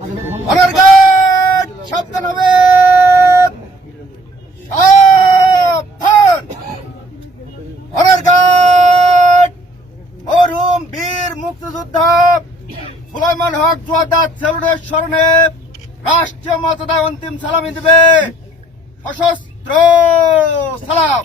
Honour guard সাবধান হবে। সাবধান। অনার গার্ড মরহুম বীর মুক্তিযোদ্ধা সুলাইমান হক জোয়াদার সেলুনের স্মরণে রাষ্ট্রীয় মর্যাদায় অন্তিম সালামি দেবে। সশস্ত্র সালাম।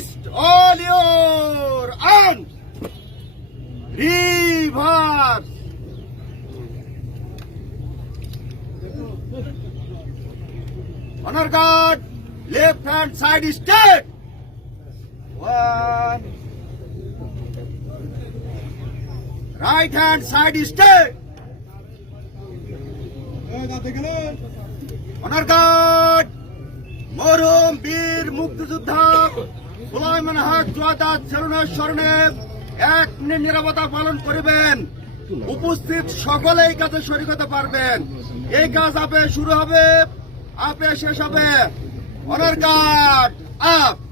Polis oluyor an. Rivas. Honor guard, left hand side is dead. One. Right hand side is dead. Honor guard, Morum Bir Mukti এক পালন করিবেন। উপস্থিত সকলে এই কাজে শরিক হতে পারবেন। এই কাজ আপে শুরু হবে, আপে শেষ হবে। অনার কার্ড আপ।